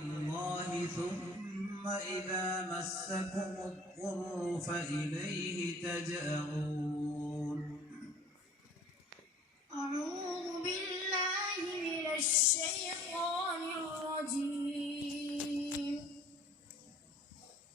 الله ثم إذا مسكم الضر فإليه تجأرون. أعوذ بالله من الشيطان الرجيم.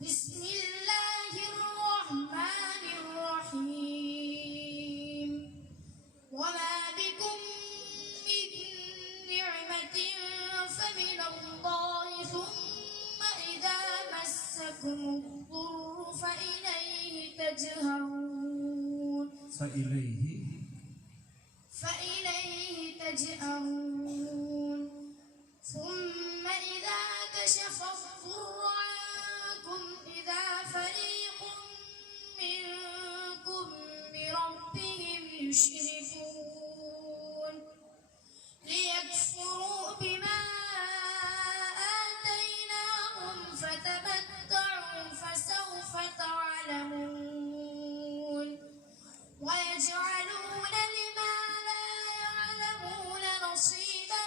بسم الله الرحمن الرحيم. وما بكم من نعمة فمن الله ثم إذا مسكم الضر فإليه تجأرون. فإليه تجأرون. ثم إذا كشف الضر عنكم إذا فريق منكم بربهم يشركون ليكفروا بما آتيناهم فتمتعوا فسوف تعلمون. ويجعلون لما لا يعلمون نصيبا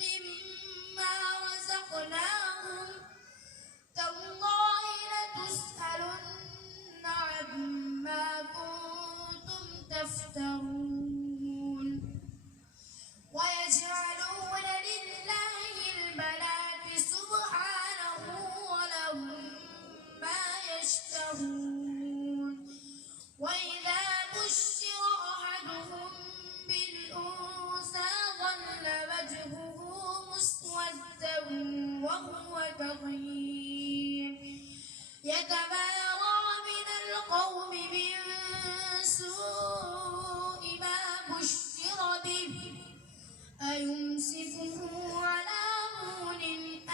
مما رزقناهم. تالله لتسألن عما كنتم تفترون. ويجعلون لله البنات سبحانه ولهم ما يشتهون. وإذا بشر أحدهم بالأنثى ظل وجهه مسودا وهو كظيم يتبارى من القوم من سوء ما بشر به أيمسكه على هون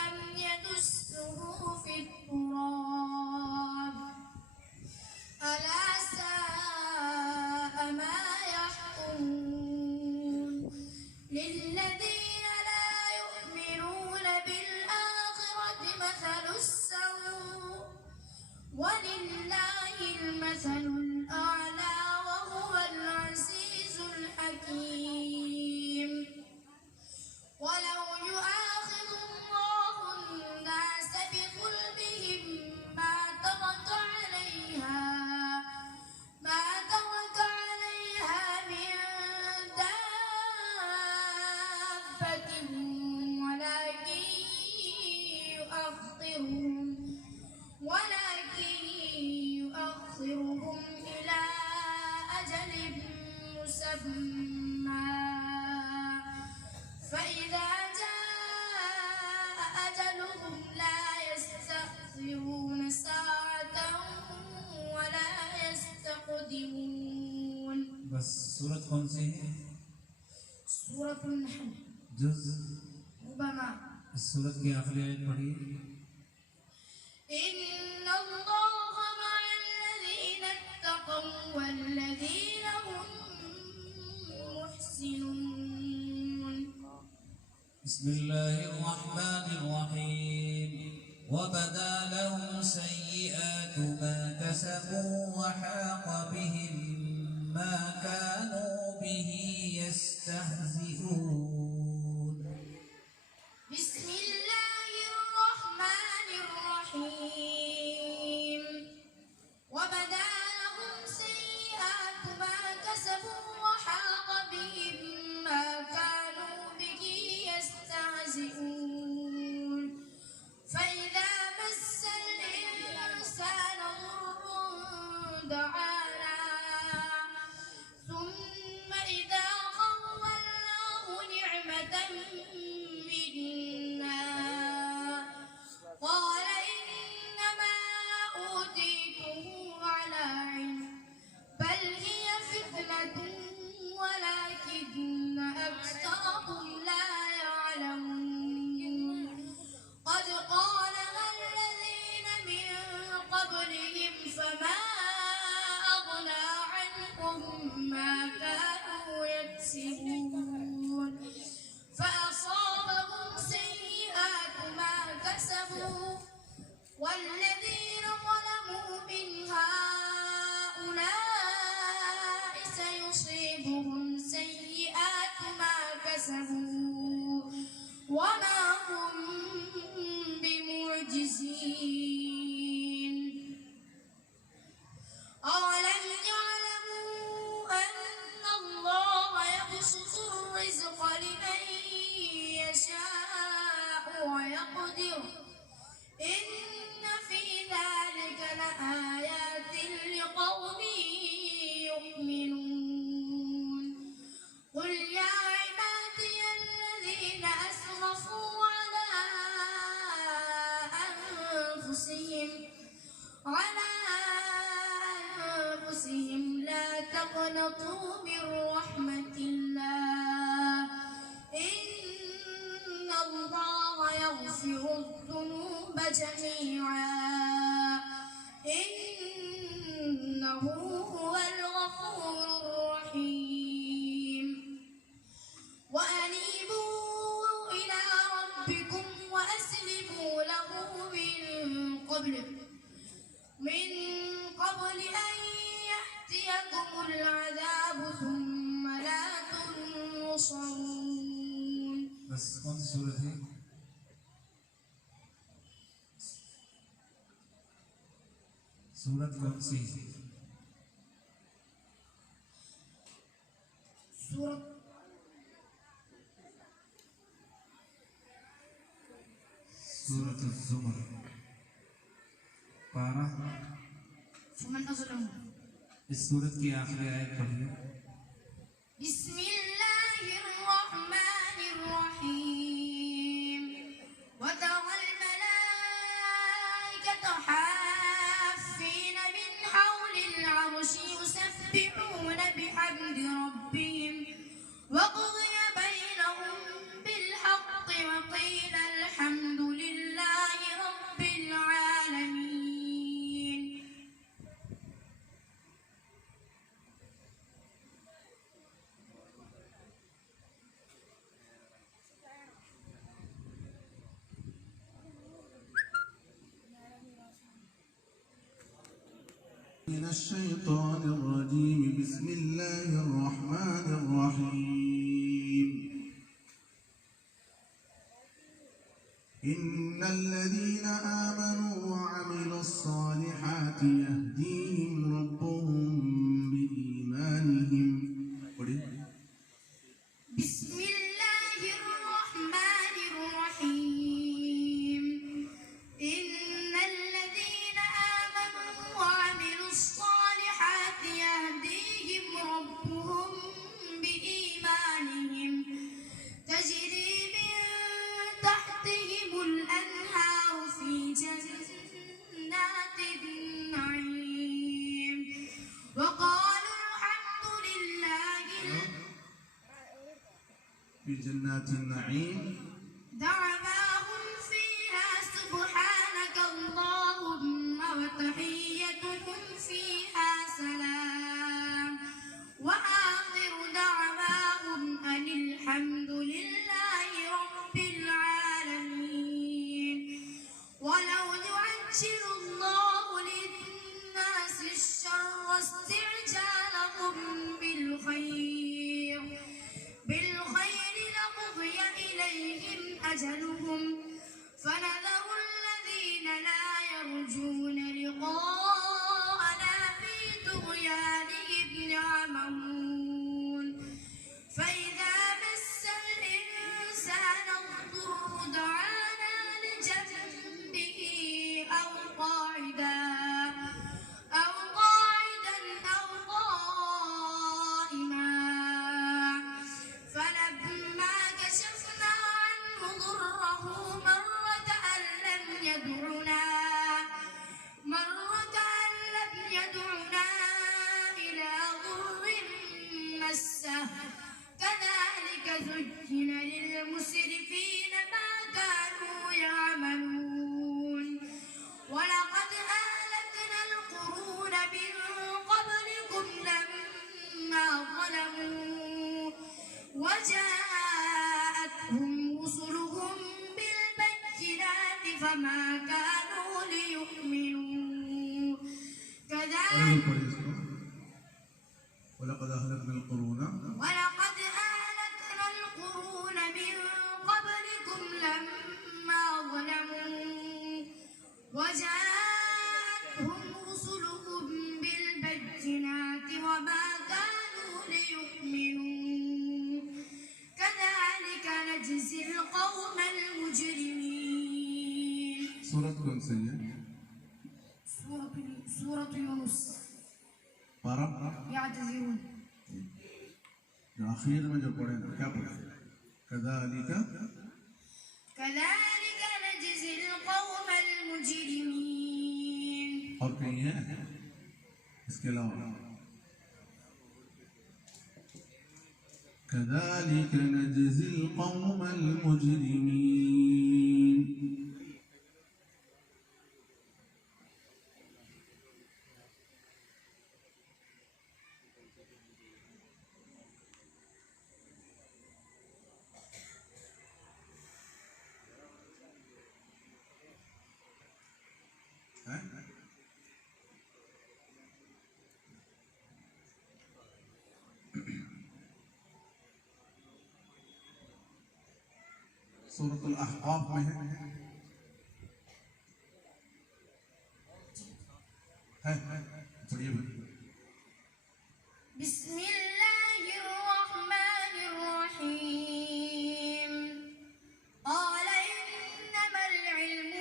أم يدسه في التراب ألا ساء ما يحكمون. للذين لا يؤمنون بالآخرة مثل السوء ولله المثل الأعلى وهو العزيز الحكيم. ولو يؤاخذ الله الناس بظلمهم ما ترك عليها من دابة ولكن يؤخرهم إلى أجل مسمى فإذا جاء أجلهم لا يستأخرون ساعة ولا يستقدمون. بس सूरत कौन सी है? सूरत النحل जुज ربما. इस सूरत की आखिरी आयत पढ़िए. إن الله مع الذين اتقوا والذين هم محسنون. بسم الله الرحمن الرحيم. وبدا لهم سيئات ما كسبوا وحاق بهم ما كانوا به يستهزئون. بسم الله الرحمن الرحيم. وبدا لهم سيئات ما كسبوا وحاق بهم ما كانوا به يستهزئون. فإذا مس الإنسان ضر دعانا ثم إذا خولناه نعمة منا قال إنما أوتيته على علم بل هي فتنة ولكن أكثرهم لا يعلمون. قد قالها الذين من قبلهم فما أغنى عنهم ما كانوا يكسبون. فأصابهم سيئات ما كسبوا والذين ظلموا من هؤلاء سيصيبهم سيئات ما كسبوا وما هم تقنطوا من رحمة الله إن الله يغفر الذنوب جميعا إنه هو الغفور الرحيم وأنيبوا إلى ربكم وأسلموا له من قبل أن يأتيكم العذاب ثم لا تنصرون. बस कौन सी सूरत है? सूरत कौन सी? सूरत ज़ुमर पारा। فمن أظلم. इस सूरत की आखिरी आयत पढ़िए। بسم الله الرحمن الرحيم وترى الملائكة حافين من حول العرش يسبحون بحمد ربهم وقضي بينهم بالحق وقيل الحمد لله رب العالمين. من الشيطان الرجيم بسم الله الرحمن الرحيم إن الذين آمنوا وعملوا الصالحات يهديهم ربهم بإيمانهم. بسم الله الرحمن الرحيم إن الذين آمنوا وعملوا الصالحات يهديهم ربهم بإيمانهم تجري من تحتهم الأنهار في جنات النعيم وقالوا الحمد لله في جنات النعيم دعواهم فيها سبحانك اللهم وتحيتهم فيها سلام وآخر دعواهم أن الحمد لله رب العالمين. ولو يعجل الله للناس الشر استعجالهم بالخير لقضي إليهم أجلهم فنذر الذين لا يرجون لقاءنا في طغيانهم يعمهون. فإذا مس الإنسان الضر دعانا لجنبه أو قاعدا أو قائما فلما كشفنا عنه ضره مر كأن لم يدعنا إلى ضر مسه كذلك زين للمسرفين ما كانوا يعملون. ولقد أهلكنا القرون من قبلكم لما ظلموا وجاءتهم رسلهم بالبينات فما كانوا ليؤمنوا كذلك ولقد أهلكنا القرون من قبلكم لما ظلموا وجاءتهم رسلهم بالبينات وما كانوا ليؤمنوا كذلك نجزي القوم المجرمين. सूरत कौन सी है? سورة يونس पारा يعتذرون. जो आखिर में जो पढ़े ना क्या पढ़े? كذلك نجزي القوم المجرمين. और कहीं है इसके अलावा كذلك نجزي القوم المجرمين. सूरत अल-अहक़ाफ़ में है पढ़िए बिस्मिल्लाहिर्रहमानिर्रहीम क़ाल इन्नमल इल्मु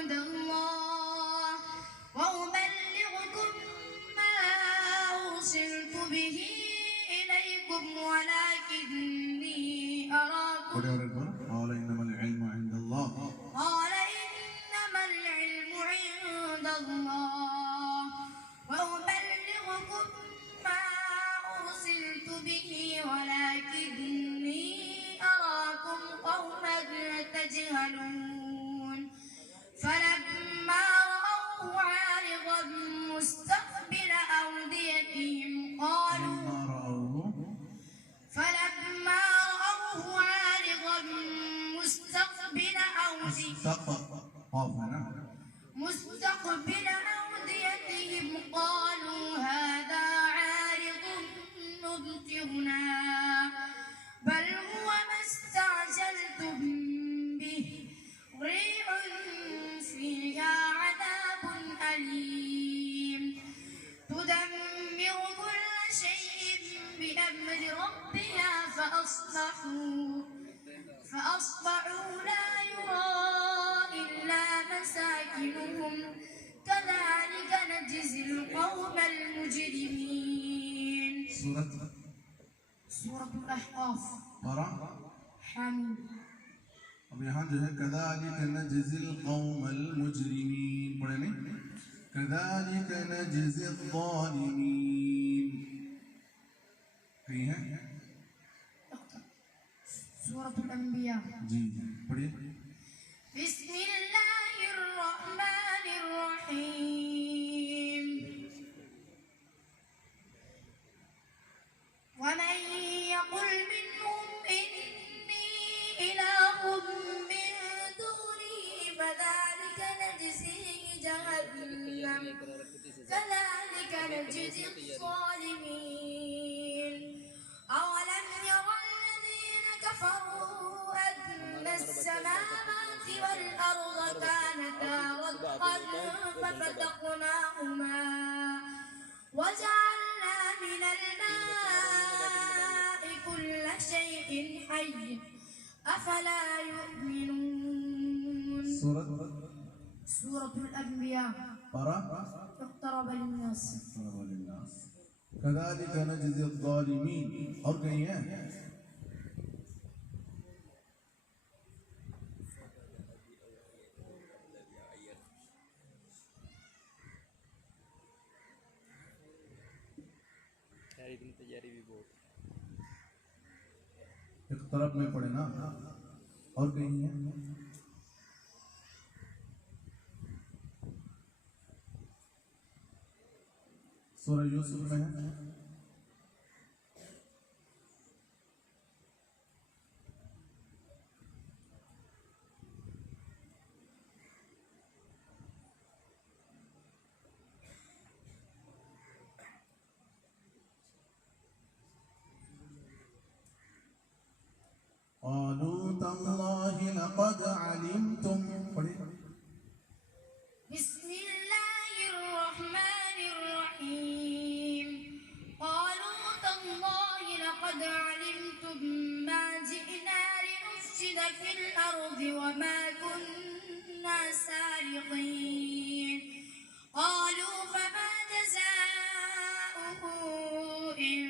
इंदल्लाह व उबल्लिगुकुम मा उरसिलतु बिही इलैकुम वलाकिन्नी अराकुम क़ाल इन्नमल इल्मु इंदल्लाह قال إنما العلم عند الله وأبلغكم ما أرسلت به ولكني أراكم قوما تجهلون فلما رأوه عارضا مستقبل أوديتهم قالوا فلما رأوه عارضا مستقبل أوديتهم قالوا هذا عارض ممطرنا بل هو ما استعجلتم به ريح فيها عذاب أليم تدمر كل شيء بأمر ربها فأصبحوا لا يرى إلا مساكنهم كذلك نجزي القوم المجرمين. سورة الأحقاف حميد. अब यहाँ जो है कदालिक नजज़िल कौमल मुजरिमीन पढ़े नहीं कदालिक नजज़िल ज़ालिमीन कहीं है सूरत अल-अंबिया जी पढ़िए बिस्मिल्लाहिर्रहमानिर्रहीम वमन यकुल मिनहुम इन्नी इलाहुम मिन दूनिही फज़ालिका नजज़ीहि जहन्नम कज़ालिका नजज़ी الظالمين أولم ير الذين كفروا أن السماوات والأرض كانتا رتقا ففتقناهما وجعلنا من الماء كل شيء حي أفلا يؤمنون. سورة الأنبياء اقترب للناس كذلك نجزي الظالمين और कहीं है तैयारी भी बहुत एक तरफ में पड़े ना और कहीं है सूरह यूसुफ में है قالوا تالله لقد علمتم بسم الله الرحمن الرحيم قالوا تالله لقد علمتم ما جئنا لنفسد في الأرض وما كنا سارقين قالوا فما جزاؤه إن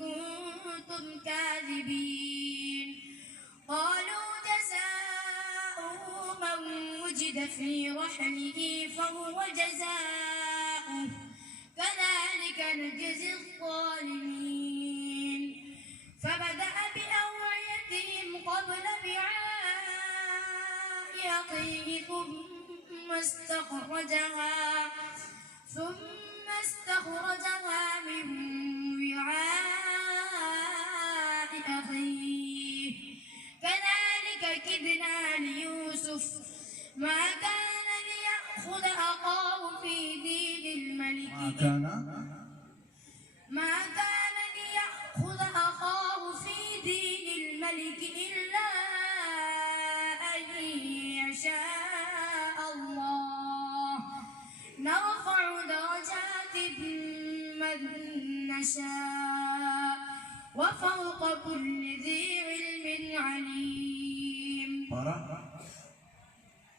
كنتم كاذبين قالوا جزاؤه من وجد في رحمه فهو جزاؤه كذلك نجزي الظالمين فبدأ بأوعيتهم قبل وعاء أخيه ثم استخرجها من وعاء أخيه كذلك كدنا ليوسف ما كان ليأخذ أخاه في دين الملك إلا أن يشاء الله نرفع درجات من نشاء وفوق كل ذي علم عليم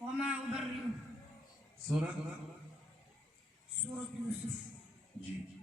وما أبرئ سورة سورة يوسف جی